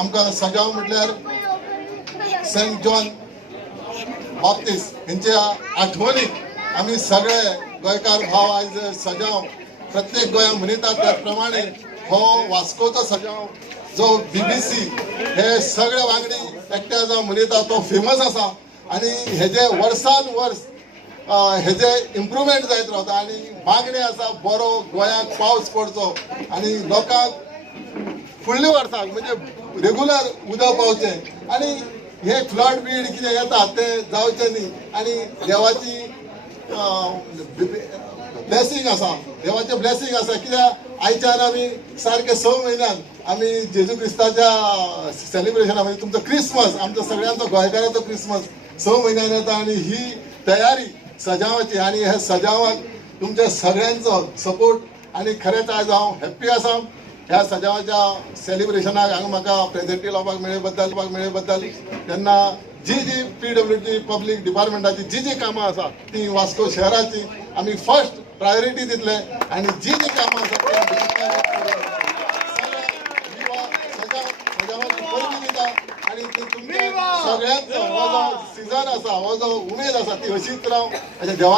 आमकां सजाव म्हटल्यार सेंट जॉन बाप्तिस्ट हेंच्या आठवणीक आमी सगळे गोंयकार भाव आयज सजाव प्रत्येक गोंया मनयतात त्या प्रमाणे हो वास्कोचो सजाव जो BBC हे सगळे वांगडी एकट्या जावन मनयता तो फेमस आसा आनी हेजे वर्सान वर्स हेजे इम्प्रुवमेंट जायत रावता आनी मागणी आसा बरो गोंयाक पावस पडचो आनी लोकांक फुडल्या वर्साक म्हणजे रेगुलर उदक पावचें आनी हे फ्लड बीड कितें येता तें जावचें न्ही आनी देवाची ब्लेसिंग आसा देवाचें ब्लेसिंग आसा कित्याक आयच्यान आमी सारके 6 म्हयन्यान आमी जेजू क्रिस्ताच्या सेलिब्रेशन म्हणजे तुमचो क्रिसमस आमचो सगळ्यांचो गोंयकाराचो क्रिसमस 6 म्हयन्यान येता आनी ही तयारी सजावाची आनी हे सजावाक तुमच्या सगळ्यांचो सपोर्ट आनी खरेंच आयज हांव हॅप्पी आसा ह्या सजावाच्या सेलिब्रेशनाक हांगा म्हाका प्रेझेंटी लावपाक मेळे बद्दल तेन्ना जी PWD पब्लीक डिपार्टमेंटाची जी कामां आसा ती वास्को शहराची आमी फर्स्ट प्रायोरिटी दितले आनी जी कामां आसा सजावाची परबी दिता आनी ती तुमच्या सगळ्यांचो हो जो सिजन आसा हो जो उमेद आसा ती अशीच राव देवा